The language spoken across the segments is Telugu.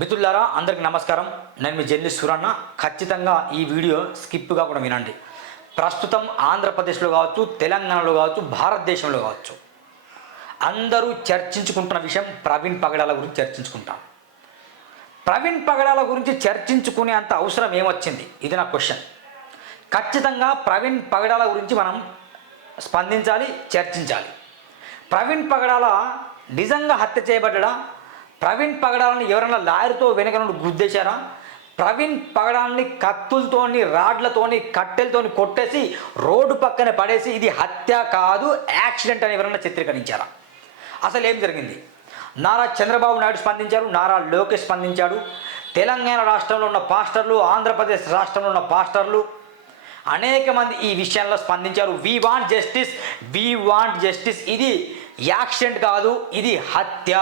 మిత్రులారా అందరికీ నమస్కారం. నేను మీ జర్నలిస్ట్ సూరన్న. ఖచ్చితంగా ఈ వీడియో స్కిప్ కాకుండా వినండి. ప్రస్తుతం ఆంధ్రప్రదేశ్లో కావచ్చు, తెలంగాణలో కావచ్చు, భారతదేశంలో కావచ్చు అందరూ చర్చించుకుంటున్న విషయం ప్రవీణ్ పగడాల గురించి చర్చించుకుంటాం. ప్రవీణ్ పగడాల గురించి చర్చించుకునే అంత అవసరం ఏమొచ్చింది? ఇది నా క్వశ్చన్. ఖచ్చితంగా ప్రవీణ్ పగడాల గురించి మనం స్పందించాలి, చర్చించాలి. ప్రవీణ్ పగడాల నిజంగా హత్య చేయబడ్డా? ప్రవీణ్ పగడాలని ఎవరైనా లాయర్తో వెనక నుండి గుద్దేశారా? ప్రవీణ్ పగడాలని కత్తులతోని, రాడ్లతోని, కట్టెలతోని కొట్టేసి రోడ్డు పక్కన పడేసి ఇది హత్య కాదు యాక్సిడెంట్ అని ఎవరైనా చిత్రీకరించారా? అసలు ఏం జరిగింది? నారా చంద్రబాబు నాయుడు స్పందించారు, నారా లోకేష్ స్పందించాడు, తెలంగాణ రాష్ట్రంలో ఉన్న పాస్టర్లు, ఆంధ్రప్రదేశ్ రాష్ట్రంలో ఉన్న పాస్టర్లు అనేక మంది ఈ విషయంలో స్పందించారు. We want justice, we want justice. ఇది యాక్సిడెంట్ కాదు, ఇది హత్య,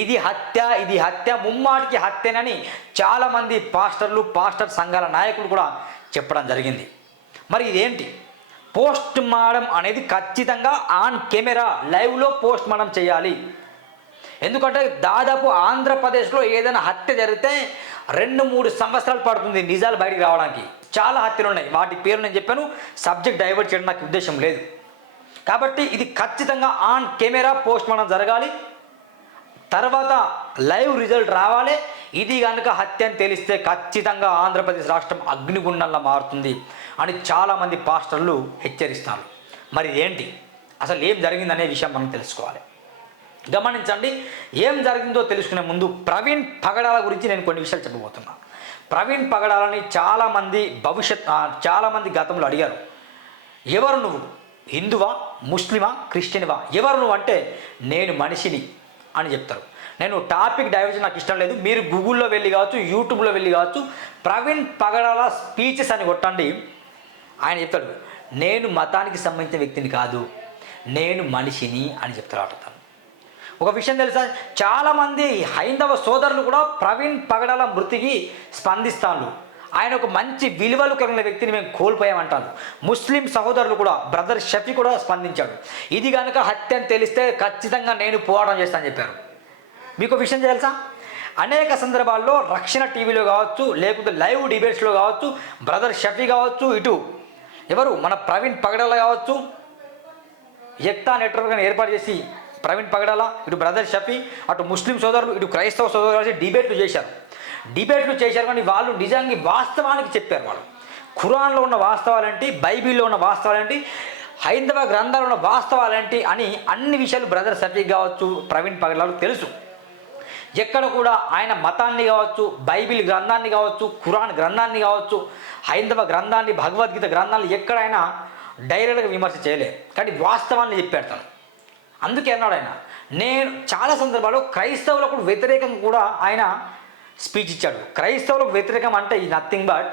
ఇది హత్య, ఇది హత్య, ముమ్మాటికి హత్యనని చాలామంది పాస్టర్లు, పాస్టర్ సంఘాల నాయకులు కూడా చెప్పడం జరిగింది. మరి ఇదేంటి? పోస్ట్ మార్టం అనేది ఖచ్చితంగా ఆన్ కెమెరా లైవ్లో పోస్ట్ మార్టం చేయాలి. ఎందుకంటే దాదాపు ఆంధ్రప్రదేశ్లో ఏదైనా హత్య జరిగితే 2-3 సంవత్సరాలు పడుతుంది నిజాలు బయటికి రావడానికి. చాలా హత్యలు ఉన్నాయి, వాటి పేరు నేను చెప్పాను. సబ్జెక్ట్ డైవర్ట్ చేయడం నాకు ఉద్దేశం లేదు. కాబట్టి ఇది ఖచ్చితంగా ఆన్ కెమెరా పోస్ట్ మార్టం జరగాలి. తర్వాత లైవ్ రిజల్ట్ రావాలి. ఇది కనుక హత్య అని తెలిస్తే ఖచ్చితంగా ఆంధ్రప్రదేశ్ రాష్ట్రం అగ్నిగుండంలా మారుతుంది అని చాలామంది పాస్టర్లు హెచ్చరిస్తారు. మరి ఏంటి అసలు ఏం జరిగిందనే విషయం మనం తెలుసుకోవాలి. గమనించండి, ఏం జరిగిందో తెలుసుకునే ముందు ప్రవీణ్ పగడాల గురించి నేను కొన్ని విషయాలు చెప్పబోతున్నాను. ప్రవీణ్ పగడాలని చాలామంది గతంలో అడిగారు, ఎవరు నువ్వు? హిందువా, ముస్లిమా, క్రిస్టియన్వా? ఎవరు నువ్వు అంటే నేను మనిషిని అని చెప్తారు. నేను టాపిక్ డైవర్షన్ నాకు ఇష్టం లేదు. మీరు గూగుల్లో వెళ్ళి కావచ్చు, యూట్యూబ్లో వెళ్ళి కావచ్చు, ప్రవీణ్ పగడాల స్పీచెస్ అని కొట్టండి. ఆయన చెప్తాడు, నేను మతానికి సంబంధించిన వ్యక్తిని కాదు, నేను మనిషిని అని చెప్తారు. ఆడతాను. ఒక విషయం తెలుసా, చాలామంది హైందవ సోదరులు కూడా ప్రవీణ్ పగడాల మృతికి స్పందిస్తాను. ఆయన ఒక మంచి విలువలు కలిగిన వ్యక్తిని మేము కోల్పోయామంటాను. ముస్లిం సహోదరులు కూడా, బ్రదర్ షఫీ కూడా స్పందించాడు. ఇది కనుక హత్య అని తెలిస్తే ఖచ్చితంగా నేను పోరాటం చేస్తానని చెప్పారు. మీకు విషయం తెలుసా, అనేక సందర్భాల్లో రక్షణ టీవీలో కావచ్చు, లేకపోతే లైవ్ డిబేట్స్లో కావచ్చు, బ్రదర్ షఫీ కావచ్చు, ఇటు ఎవరు మన ప్రవీణ్ పగడాల కావచ్చు, ఎక్తా నెట్వర్క్ అని ఏర్పాటు చేసి ప్రవీణ్ పగడాల, ఇటు బ్రదర్ షఫీ, అటు ముస్లిం సోదరులు, ఇటు క్రైస్తవ సోదరులు కలిసి డిబేట్లు చేశారు. కానీ వాళ్ళు నిజంగా వాస్తవానికి చెప్పారు. వాళ్ళు ఖురాన్లో ఉన్న వాస్తవాలేంటి, బైబిల్లో ఉన్న వాస్తవాలేంటి, హైందవ గ్రంథాల్లో ఉన్న వాస్తవాలేంటి అని అన్ని విషయాలు బ్రదర్ షఫీ కావచ్చు, ప్రవీణ్ పగడాలకు తెలుసు. ఎక్కడ కూడా ఆయన మతాన్ని కావచ్చు, బైబిల్ గ్రంథాన్ని కావచ్చు, ఖురాన్ గ్రంథాన్ని కావచ్చు, హైందవ గ్రంథాన్ని, భగవద్గీత గ్రంథాన్ని ఎక్కడైనా డైరెక్ట్గా విమర్శ చేయలేదు. కానీ వాస్తవాన్ని చెప్పాడు తను. అందుకే అన్నాడు ఆయన, నేను చాలా సందర్భాల్లో క్రైస్తవులకు వ్యతిరేకం కూడా ఆయన స్పీచ్ ఇచ్చాడు. క్రైస్తవులకు వ్యతిరేకం అంటే ఇది నథింగ్ బట్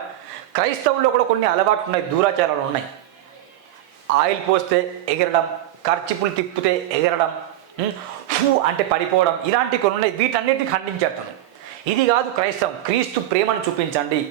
క్రైస్తవుల్లో కూడా కొన్ని అలవాట్లు ఉన్నాయి, దూరాచారాలు ఉన్నాయి. ఆయిల్ పోస్తే ఎగరడం, కర్చిపులు తిప్పితే ఎగరడం, ఫూ అంటే పడిపోవడం, ఇలాంటివి కొన్ని ఉన్నాయి. వీటన్నిటిని ఖండించాడు తను. ఇది కాదు క్రైస్తవం. క్రీస్తు ప్రేమను చూపించండి,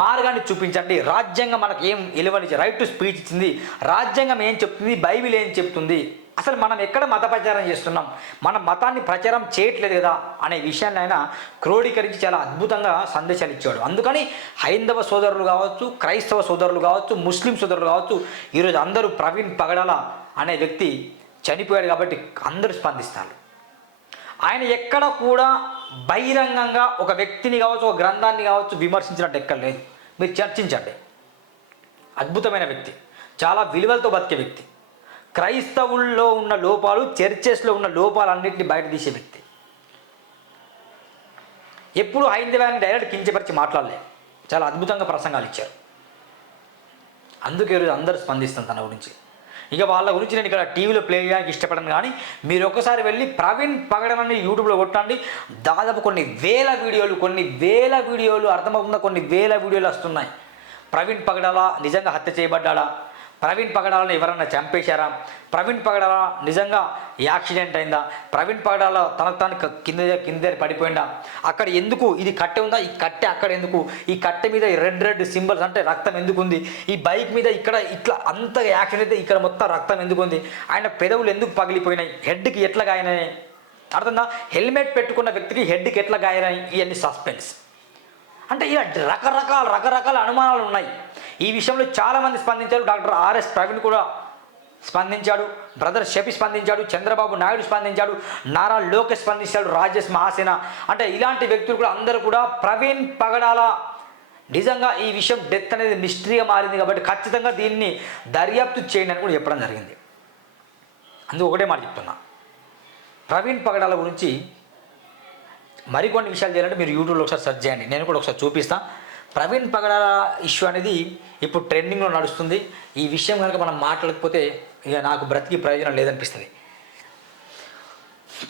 మార్గాన్ని చూపించండి. రాజ్యాంగం మనకు ఏం ఎలువనిచ్చి రైట్ టు స్పీచ్ ఇచ్చింది, రాజ్యాంగం ఏం చెప్తుంది, బైబిల్ ఏం చెప్తుంది, అసలు మనం ఎక్కడ మత ప్రచారం చేస్తున్నాం, మన మతాన్ని ప్రచారం చేయట్లేదు కదా అనే విషయాన్ని ఆయన క్రోడీకరించి చాలా అద్భుతంగా సందేశాలు ఇచ్చాడు. అందుకని హైందవ సోదరులు కావచ్చు, క్రైస్తవ సోదరులు కావచ్చు, ముస్లిం సోదరులు కావచ్చు, ఈరోజు అందరూ ప్రవీణ్ పగడాల అనే వ్యక్తి చనిపోయాడు కాబట్టి అందరూ స్పందిస్తారు. ఆయన ఎక్కడ కూడా బహిరంగంగా ఒక వ్యక్తిని కావచ్చు, ఒక గ్రంథాన్ని కావచ్చు విమర్శించినట్టు ఎక్కడ లేదు. మీరు చర్చించండి. అద్భుతమైన వ్యక్తి, చాలా విలువలతో బతికే వ్యక్తి, క్రైస్తవుల్లో ఉన్న లోపాలు, చర్చెస్లో ఉన్న లోపాలన్నింటినీ బయట తీసే వ్యక్తి. ఎప్పుడు హైందవాన్ని డైరెక్ట్ కించపరిచి మాట్లాడలే, చాలా అద్భుతంగా ప్రసంగాలు ఇచ్చారు. అందుకే ఈరోజు అందరూ స్పందిస్తాను తన గురించి. ఇక వాళ్ళ గురించి నేను ఇక్కడ టీవీలో ప్లే చేయడానికి ఇష్టపడను. కానీ మీరు ఒకసారి వెళ్ళి ప్రవీణ్ పగడాలని యూట్యూబ్లో కొట్టండి. దాదాపు కొన్ని వేల వీడియోలు అర్థమవుతుందా, కొన్ని వేల వీడియోలు వస్తున్నాయి. ప్రవీణ్ పగడాల నిజంగా హత్య చేయబడ్డా, ప్రవీణ్ పగడాలను ఎవరన్నా చంపేశారా, ప్రవీణ్ పగడాల నిజంగా యాక్సిడెంట్ అయిందా, ప్రవీణ్ పగడాల తనకు తాను కింద పడిపోయిందా, అక్కడ ఎందుకు ఇది కట్టె ఉందా, ఈ కట్టె అక్కడ ఎందుకు, ఈ కట్టె మీద రెడ్ సింబల్స్ అంటే రక్తం ఎందుకు ఉంది, ఈ బైక్ మీద ఇక్కడ ఇట్లా అంత యాక్సిడెంట్ అయితే ఇక్కడ మొత్తం రక్తం ఎందుకు ఉంది, ఆయన పెదవులు ఎందుకు పగిలిపోయినాయి, హెడ్కి ఎట్లాగా అయినాయి, అర్థందా? హెల్మెట్ పెట్టుకున్న వ్యక్తికి హెడ్కి ఎట్లా గాయాలని ఇవన్నీ సస్పెన్స్. అంటే ఇలా రకరకాల అనుమానాలు ఉన్నాయి. ఈ విషయంలో చాలామంది స్పందించారు. డాక్టర్ ఆర్ఎస్ ప్రవీణ్ కూడా స్పందించాడు, బ్రదర్ షఫీ స్పందించాడు, చంద్రబాబు నాయుడు స్పందించాడు, నారా లోకేష్ స్పందించాడు, రాజేష్ మహాసేన. అంటే ఇలాంటి వ్యక్తులు కూడా అందరూ కూడా ప్రవీణ్ పగడాల నిజంగా ఈ విషయం డెత్ అనేది మిస్టరీగా మారింది కాబట్టి ఖచ్చితంగా దీన్ని దర్యాప్తు చేయండి అని కూడా చెప్పడం జరిగింది. అందుకు ఒకటే మాట చెప్తున్నా, ప్రవీణ్ పగడాల గురించి మరికొన్ని విషయాలు చేయాలంటే మీరు యూట్యూబ్లో ఒకసారి సెర్చ్ చేయండి, నేను కూడా ఒకసారి చూపిస్తాను. ప్రవీణ్ పగడాల ఇష్యూ అనేది ఇప్పుడు ట్రెండింగ్లో నడుస్తుంది. ఈ విషయం కనుక మనం మాట్లాడకపోతే ఇక నాకు బ్రతికి ప్రయోజనం లేదనిపిస్తుంది.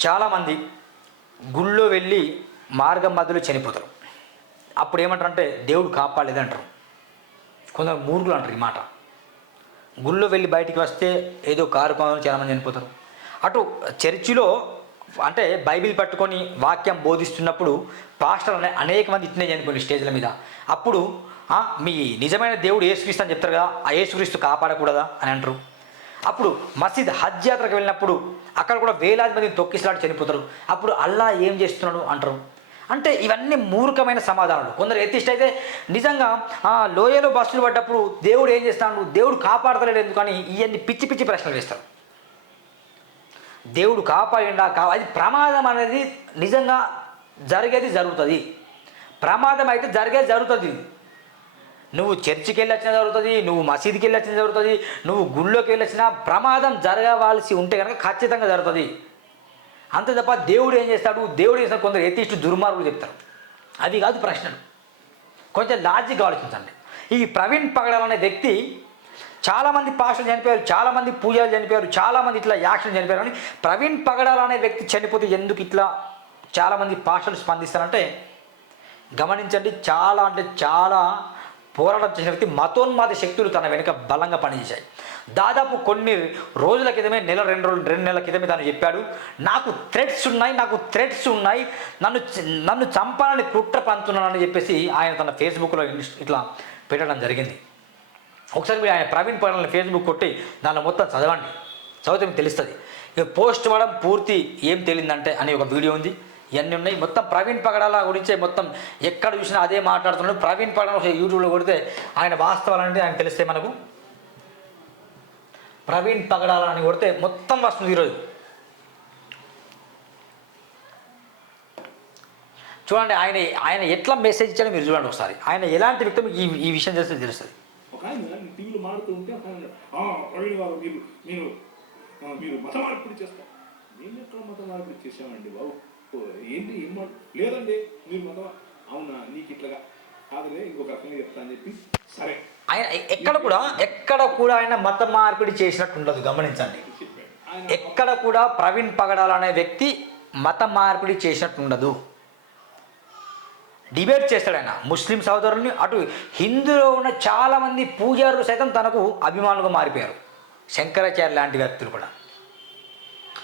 చాలామంది గుళ్ళో వెళ్ళి మార్గం మధ్యలో చనిపోతారు. అప్పుడు ఏమంటారంటే దేవుడు కాపాడలేదంటారు. కొందరు మూర్ఖులు అంటారు ఈ మాట. గుళ్ళో వెళ్ళి బయటికి వస్తే ఏదో కార్యక్రమంలో చాలామంది చనిపోతారు. అటు చర్చిలో అంటే బైబిల్ పట్టుకొని వాక్యం బోధిస్తున్నప్పుడు పాస్టర్లు అనేక మంది ఇట్నే చనిపోయింది స్టేజ్ల మీద. అప్పుడు మీ నిజమైన దేవుడు యేసుక్రీస్తు అని చెప్తారు కదా, ఆ యేసుక్రీస్తు కాపాడకూడదా అని అంటారు. అప్పుడు మసీద్ హజ్ యాత్రకు వెళ్ళినప్పుడు అక్కడ కూడా వేలాది మంది తొక్కిసలాడి చనిపోతారు. అప్పుడు అల్లా ఏం చేస్తున్నాడు అంటారు. అంటే ఇవన్నీ మూర్ఖమైన సమాధానాలు. కొందరు ఎత్తిస్ట్ అయితే నిజంగా లోయలో బస్సులు పడ్డప్పుడు దేవుడు ఏం చేస్తాడు, దేవుడు కాపాడతలేడు ఎందుకని ఇవన్నీ పిచ్చి పిచ్చి ప్రశ్నలు వేస్తారు. దేవుడు కాపాడిండా అది ప్రమాదం అనేది నిజంగా జరిగేది జరుగుతుంది. ప్రమాదం అయితే జరిగేది జరుగుతుంది. నువ్వు చర్చికి వెళ్ళి వచ్చినా జరుగుతుంది, నువ్వు మసీదుకి వెళ్ళి వచ్చినా జరుగుతుంది, నువ్వు గుళ్ళోకి వెళ్ళి వచ్చినా ప్రమాదం జరగవలసి ఉంటే కనుక ఖచ్చితంగా జరుగుతుంది. అంతే తప్ప దేవుడు ఏం చేస్తాడు, దేవుడు చేస్తాడు కొందరు ఎత్తిస్టు దుర్మార్గులు చెప్తారు. అది కాదు ప్రశ్నలు. కొంచెం లాజిక్ ఆలోచించండి. ఈ ప్రవీణ్ పగడాల అనే వ్యక్తి చాలామంది పాస్టర్లు చనిపోయారు, చాలామంది పూజలు చనిపోయారు, చాలామంది ఇట్లా యాక్షన్ చనిపోయారు. కానీ ప్రవీణ్ పగడాల అనే వ్యక్తి చనిపోతే ఎందుకు ఇట్లా చాలామంది పాస్టర్లు స్పందిస్తారంటే గమనించండి. చాలా పోరాటం చేసిన వ్యక్తి, మతోన్మాద శక్తులు తన వెనుక బలంగా పనిచేశాయి. దాదాపు కొన్ని రోజుల క్రితమే రెండు నెలల క్రితమే తను చెప్పాడు, నాకు థ్రెట్స్ ఉన్నాయి, నన్ను చంపాలని కుట్ర పంతున్నానని చెప్పేసి ఆయన తన ఫేస్బుక్లో ఇట్లా పెట్టడం జరిగింది. ఒకసారి మీరు ఆయన ప్రవీణ్ పగడాలని ఫేస్బుక్ కొట్టి దానిలో మొత్తం చదివితే మీకు తెలుస్తుంది. ఇక పోస్ట్ చేయడం పూర్తి ఏం తెలియదంటే అనే ఒక వీడియో ఉంది, ఇవన్నీ ఉన్నాయి. మొత్తం ప్రవీణ్ పగడాల గురించే మొత్తం ఎక్కడ చూసినా అదే మాట్లాడుతున్నాడు. ప్రవీణ్ పగడాల యూట్యూబ్లో కొడితే ఆయన వాస్తవాలంటే ఆయన తెలిస్తే మనకు ప్రవీణ్ పగడాల అని కొడితే మొత్తం వస్తుంది. ఈరోజు చూడండి ఆయన ఎట్లా మెసేజ్ ఇచ్చాడో మీరు చూడండి ఒకసారి. ఆయన ఎలాంటి వ్యక్తి మీకు ఈ విషయం చేస్తే తెలుస్తుంది. టీవీలో మారుతూ ఉంటే ప్రవీణ్ గారు మీరు మత మార్పిడి చేస్తారు. మేము ఎక్కడ మత మార్పిడి చేసామండి బాబు, ఏంటి ఏం లేదండి మీరు మతం అవునా, నీకు ఇట్లాగా కాదులే ఇంకొక రకంగా చెప్తా అని చెప్పి సరే. ఆయన ఎక్కడ కూడా ఆయన మత మార్పిడి చేసినట్టు ఉండదు. గమనించండి, ఎక్కడ కూడా ప్రవీణ్ పగడాల అనే వ్యక్తి మత మార్పిడి చేసినట్టు ఉండదు. డిబేట్ చేస్తాడు ఆయన ముస్లిం సోదరుల్ని, అటు హిందూలో ఉన్న చాలామంది పూజారులు సైతం తనకు అభిమానులుగా మారిపోయారు. శంకరాచార్య లాంటి వ్యక్తులు కూడా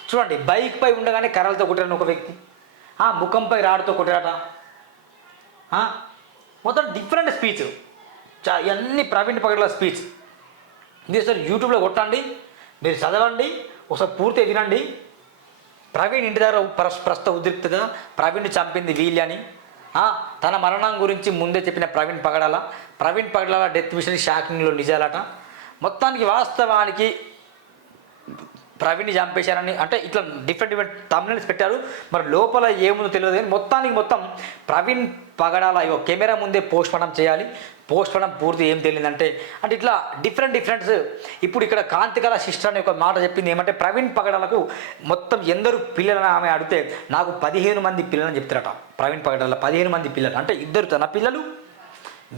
చూడండి. బైక్పై ఉండగానే కర్రలతో కొట్టారని ఒక వ్యక్తి, ముఖంపై రాడుతో కొట్టారట. మొత్తం డిఫరెంట్ స్పీచ్. ఇవన్నీ ప్రవీణ్ పగడాల స్పీచ్. మీరు సార్ యూట్యూబ్లో కొట్టండి, మీరు చదవండి, ఒకసారి పూర్తిగా వినండి. ప్రవీణ్ ఇంటి దగ్గర ప్రస్తుత ఉద్రిక్తత, ప్రవీణ్ చంపింది వీళ్ళు అని, తన మరణం గురించి ముందే చెప్పిన ప్రవీణ్ పగడాల డెత్ విషయం షాకింగ్లో నిజాలట. మొత్తానికి వాస్తవానికి ప్రవీణ్ని చంపేశారని అంటే ఇట్లా డిఫరెంట్ తమ్నెల్స్ పెట్టారు. మరి లోపల ఏముందో తెలియదు కానీ మొత్తానికి ప్రవీణ్ పగడాల కెమెరా ముందే పోస్ట్ మార్టం చేయాలి. పోస్ట్ మార్టం పూర్తి ఏం తెలియదంటే అంటే ఇట్లా డిఫరెంట్ ఇప్పుడు ఇక్కడ కాంతికళ సిస్టర్ అని ఒక మాట చెప్పింది. ఏమంటే ప్రవీణ్ పగడాలకు మొత్తం ఎందరు పిల్లలని ఆమె అడిగితే నాకు 15 మంది పిల్లలని చెప్తారట. ప్రవీణ్ పగడాల 15 మంది పిల్లలు అంటే 2 తన పిల్లలు,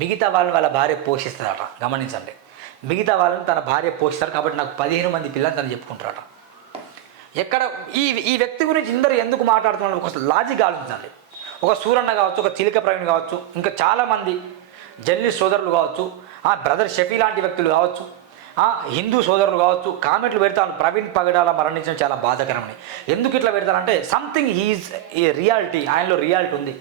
మిగతా వాళ్ళని వాళ్ళ భార్య పోషిస్తారట. గమనించండి, మిగతా వాళ్ళని తన భార్య పోషిస్తారు కాబట్టి నాకు 15 మంది పిల్లలు తను చెప్పుకుంటారట. ఎక్కడ ఈ వ్యక్తి గురించి ఇందరూ ఎందుకు మాట్లాడుతున్నారు ఒక లాజిక్ ఆలోచించండి. ఒక సూరన్న కావచ్చు, ఒక చిలిక ప్రవీణ్ కావచ్చు, ఇంకా చాలామంది జర్నలిస్ట్ సోదరులు కావచ్చు, బ్రదర్ షఫీ లాంటి వ్యక్తులు కావచ్చు, హిందూ సోదరులు కావచ్చు, కామెంట్లు పెడతాను ప్రవీణ్ పగడాల మరణించడం చాలా బాధాకరమని. ఎందుకు ఇట్లా పెడతానంటే సంథింగ్ ఈజ్ ఏ రియాలిటీ, ఆయనలో రియాలిటీ ఉంది,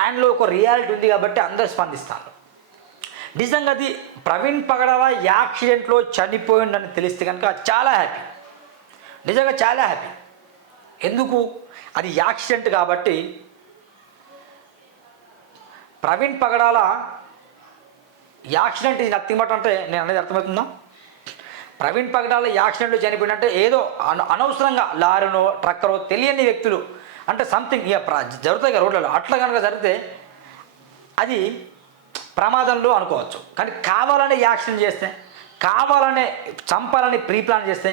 ఆయనలో ఒక రియాలిటీ ఉంది కాబట్టి అందరూ స్పందిస్తారు. నిజంగా అది ప్రవీణ్ పగడాల యాక్సిడెంట్లో చనిపోయిందని తెలిస్తే కనుక చాలా హ్యాపీ, నిజంగా చాలా హ్యాపీ. ఎందుకు? అది యాక్సిడెంట్ కాబట్టి. ప్రవీణ్ పగడాల యాక్సిడెంట్ ఇది నథింగ్ బట్ అంటే నేను అనేది అర్థమవుతుందా? ప్రవీణ్ పగడాల యాక్సిడెంట్లో చనిపోయినట్టే ఏదో అనవసరంగా లారీనో ట్రక్కరో తెలియని వ్యక్తులు అంటే సంథింగ్ ఇక జరుగుతాయి కదా రోడ్లలో, అట్లా కనుక జరిగితే అది ప్రమాదంలో అనుకోవచ్చు. కానీ కావాలనే యాక్సిడెంట్ చేస్తే, కావాలనే చంపాలని ప్రీ ప్లాన్ చేస్తే,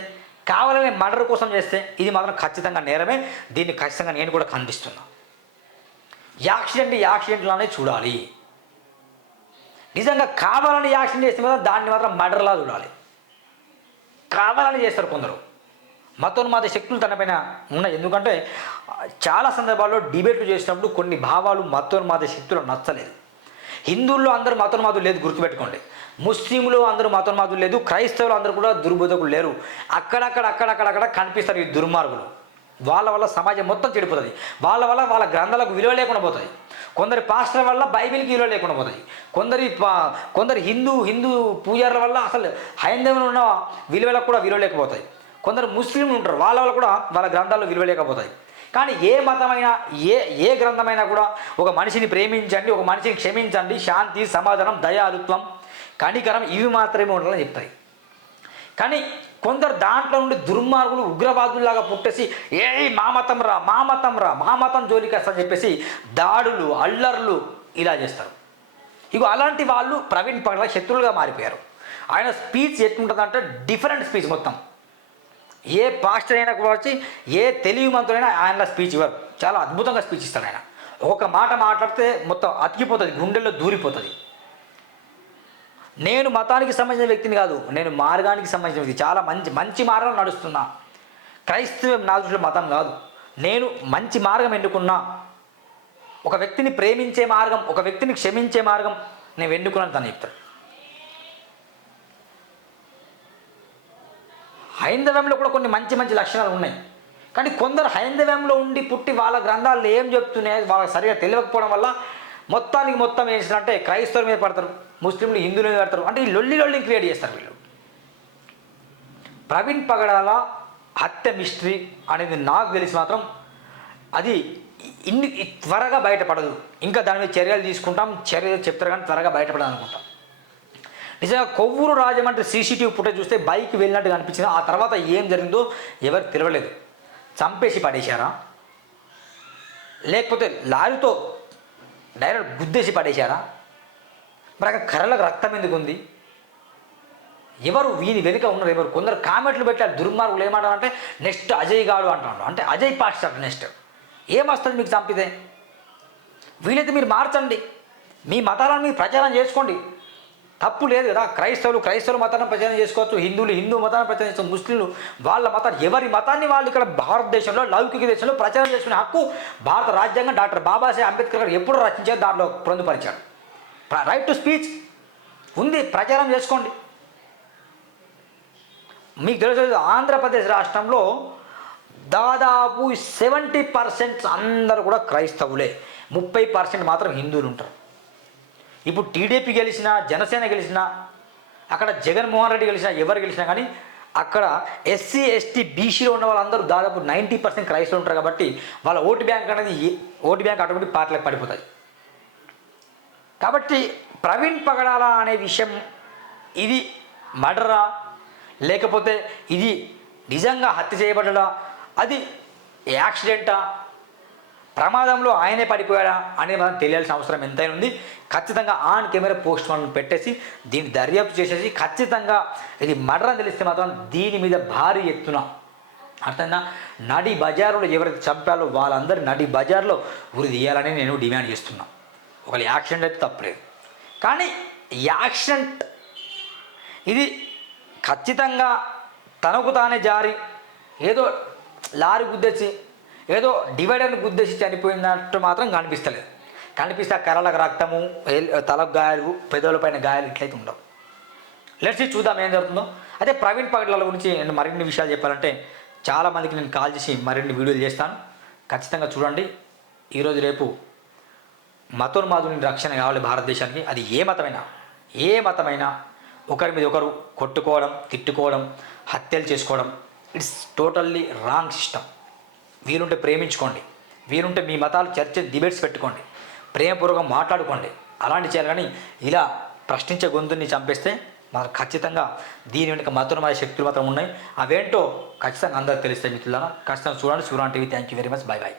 కావాలనే మర్డర్ కోసం చేస్తే ఇది మాత్రం ఖచ్చితంగా నేరమే. దీన్ని ఖచ్చితంగా నేను కూడా ఖండిస్తున్నా. యాక్సిడెంట్లానే చూడాలి. నిజంగా కావాలని యాక్సిడెంట్ చేస్తే మాత్రం దాన్ని మాత్రం మర్డర్లా చూడాలి. కావాలని చేస్తారు కొందరు. మతోన్మాద శక్తులు తనపైన ఉన్నాయి. ఎందుకంటే చాలా సందర్భాల్లో డిబేట్లు చేసినప్పుడు కొన్ని భావాలు మతోన్మాద శక్తులు నచ్చలేదు. హిందువుల్లో అందరూ మతోన్మాదులు లేదు, గుర్తుపెట్టుకోండి. ముస్లింలు అందరూ మతోన్మాదులు లేదు, క్రైస్తవులు అందరూ కూడా దుర్బోధకులు లేరు. అక్కడక్కడ కనిపిస్తారు ఈ దుర్మార్గులు. వాళ్ళ వల్ల సమాజం మొత్తం చెడిపోతుంది. వాళ్ళ వల్ల వాళ్ళ గ్రంథాలకు విలువ లేకుండా పోతుంది. కొందరి పాస్టర్ వల్ల బైబిల్కి విలువ లేకుండా పోతుంది. కొందరు హిందూ పూజారుల వల్ల అసలు హైందవులు ఉన్న విలువలకు కూడా విలువ లేకపోతాయి. కొందరు ముస్లింలు ఉంటారు, వాళ్ళ వల్ల కూడా వాళ్ళ గ్రంథాల్లో విలువ లేకపోతాయి. కానీ ఏ మతమైనా ఏ గ్రంథమైనా కూడా ఒక మనిషిని ప్రేమించండి, ఒక మనిషిని క్షమించండి, శాంతి, సమాధానం, దయాలుత్వం, కనికరం ఇవి మాత్రమే ఉండాలని చెప్తాయి. కానీ కొందరు దాంట్లో నుండి దుర్మార్గులు ఉగ్రవాదుల్లాగా పుట్టేసి మా మతం జోలికి వస్తుందని చెప్పేసి దాడులు, అల్లర్లు ఇలా చేస్తారు. ఇగో అలాంటి వాళ్ళు ప్రవీణ్ పగడాల శత్రువులుగా మారిపోయారు. ఆయన స్పీచ్ ఎట్లుంటుందంటే డిఫరెంట్ స్పీచ్. మొత్తం ఏ పాస్టర్ అయినా కూడా వచ్చి ఏ తెలివి మంత్రులైనా ఆయన స్పీచ్ ఇవ్వరు. చాలా అద్భుతంగా స్పీచ్ ఇస్తాడు ఆయన. ఒక మాట మాట్లాడితే మొత్తం అతికిపోతుంది, గుండెల్లో దూరిపోతుంది. నేను మతానికి సంబంధించిన వ్యక్తిని కాదు, నేను మార్గానికి సంబంధించిన వ్యక్తి. చాలా మంచి మార్గం నడుస్తున్నా. క్రైస్తవం నా దృష్టిలో మతం కాదు. నేను మంచి మార్గం ఎన్నుకున్నా. ఒక వ్యక్తిని ప్రేమించే మార్గం, ఒక వ్యక్తిని క్షమించే మార్గం నేను ఎన్నుకున్నాను తను చెప్తాడు. హైందవంలో కూడా కొన్ని మంచి లక్షణాలు ఉన్నాయి. కానీ కొందరు హైందవంలో ఉండి పుట్టి వాళ్ళ గ్రంథాలు ఏం చెప్తున్నాయి వాళ్ళకి సరిగా తెలియకపోవడం వల్ల మొత్తం ఏం చేస్తారంటే క్రైస్తవుల మీద పడతారు, ముస్లింలు హిందువుల మీద పడతారు. అంటే ఈ లొల్లి క్రియేట్ చేస్తారు వీళ్ళు. ప్రవీణ్ పగడాల హత్య మిస్టరీ అనేది నాకు తెలిసి మాత్రం అది త్వరగా బయటపడదు. ఇంకా దాని మీద చర్యలు తీసుకుంటాం, చర్యలు చెప్తారు కానీ త్వరగా బయటపడదు అనుకుంటాం. నిజంగా కొవ్వూరు రాజమండ్రి సీసీటీవీ ఫుటేజ్ చూస్తే బైక్ వెళ్ళినట్టుగా అనిపించింది. ఆ తర్వాత ఏం జరిగిందో ఎవరికి తెలియలేదు. చంపేసి పడేశారా, లేకపోతే లారీతో డైరెక్ట్ గుద్దేసి పడేశారా, మరి అక్కడ కర్రలకు రక్తం ఎందుకు ఉంది, ఎవరు వీని వెనుక ఉన్నారు, ఎవరు? కొందరు కామెంట్లు పెట్టారు దుర్మార్గులు. ఏమంటారంటే నెక్స్ట్ అజయ్ గాడు అంటున్నాడు. అంటే అజయ్ పాస్టర్ నెక్స్ట్ ఏమొస్తుంది మీకు చంపితే? వీలైతే మీరు మార్చండి, మీ మతాలను మీరు ప్రచారం చేసుకోండి, తప్పు లేదు కదా. క్రైస్తవులు మతాన్ని ప్రచారం చేసుకోవచ్చు, హిందూ మతాన్ని ప్రచారం చేసుకోవచ్చు, ముస్లింలు వాళ్ళ మతాన్ని, ఎవరి మతాన్ని వాళ్ళు ఇక్కడ భారతదేశంలో లౌకిక దేశంలో ప్రచారం చేసుకునే హక్కు భారత రాజ్యాంగం డాక్టర్ బాబాసాహెబ్ అంబేద్కర్ గారు ఎప్పుడు రచించారు, దాంట్లో పొందుపరిచాడు. రైట్ టు స్పీచ్ ఉంది, ప్రచారం చేసుకోండి. మీకు తెలుసు ఆంధ్రప్రదేశ్ రాష్ట్రంలో దాదాపు 70% అందరూ కూడా క్రైస్తవులే, 30% మాత్రం హిందువులు ఉంటారు. ఇప్పుడు టీడీపీ గెలిచినా, జనసేన గెలిచినా, అక్కడ జగన్మోహన్ రెడ్డి గెలిచినా, ఎవరు గెలిచినా కానీ అక్కడ ఎస్సీ ఎస్టీ బీసీలో ఉన్న వాళ్ళందరూ దాదాపు 90% క్రైస్తవులు ఉంటారు. కాబట్టి వాళ్ళ ఓటు బ్యాంక్ ఆటోమేటిక్ పార్టీలకు పడిపోతాయి. కాబట్టి ప్రవీణ్ పగడాల అనే విషయం ఇది మర్డరా, లేకపోతే ఇది నిజంగా హత్య చేయబడ్డా, అది యాక్సిడెంటా, ప్రమాదంలో ఆయనే పడిపోయాడా అనేది మనం తెలియాల్సిన అవసరం ఎంతైనా ఉంది. ఖచ్చితంగా ఆన్ కెమెరా పోస్ట్ మార్టం పెట్టేసి దీన్ని దర్యాప్తు చేసేసి ఖచ్చితంగా ఇది మర్డర్ అని తెలిస్తే మాత్రం దీని మీద భారీ ఎత్తున అర్థమైందా నడి బజారులో ఎవరైతే చంపాలో వాళ్ళందరూ నడి బజార్లో ఉరి తీయాలని నేను డిమాండ్ చేస్తున్నా. ఒకవేళ యాక్సిడెంట్ అయితే తప్పలేదు, కానీ యాక్సిడెంట్ ఇది ఖచ్చితంగా తనకు తానే జారి ఏదో లారీ గుద్దేసి ఏదో డివైడర్ని గుద్దేసి చనిపోయినట్టు మాత్రం కనిపిస్తలేదు. కనిపిస్తే కర్రలకు రక్తము, తలకు గాయాలు, పెదవులపైన గాయాలు ఇట్లయితే ఉండవు. లెట్స్ చూద్దాం ఏం జరుగుతుందో. అదే ప్రవీణ్ పగడాల గురించి నేను మరిన్ని విషయాలు చెప్పాలంటే చాలామందికి నేను కాల్ చేసి మరిన్ని వీడియోలు చేస్తాను. ఖచ్చితంగా చూడండి. ఈరోజు రేపు మతోన్మాదుని రక్షణ కావాలి భారతదేశానికి. అది ఏ మతమైనా ఒకరి మీద ఒకరు కొట్టుకోవడం, తిట్టుకోవడం, హత్యలు చేసుకోవడం, ఇట్స్ టోటల్లీ రాంగ్ సిస్టమ్. వీలుంటే ప్రేమించుకోండి, వీలుంటే మీ మతాలు చర్చ డిబేట్స్ పెట్టుకోండి, ప్రేమపూర్వకంగా మాట్లాడుకోండి. అలాంటి చేయాలి. కానీ ఇలా ప్రశ్నించే గొంతుని చంపేస్తే మనకు ఖచ్చితంగా దీని వెనుక మతోన్మాద శక్తులు మాత్రం ఉన్నాయి. అవేంటో ఖచ్చితంగా అందరికి తెలుస్తాయి మిత్రులారా. ఖచ్చితంగా చూడండి Suran TV. Thank you very much. Bye bye.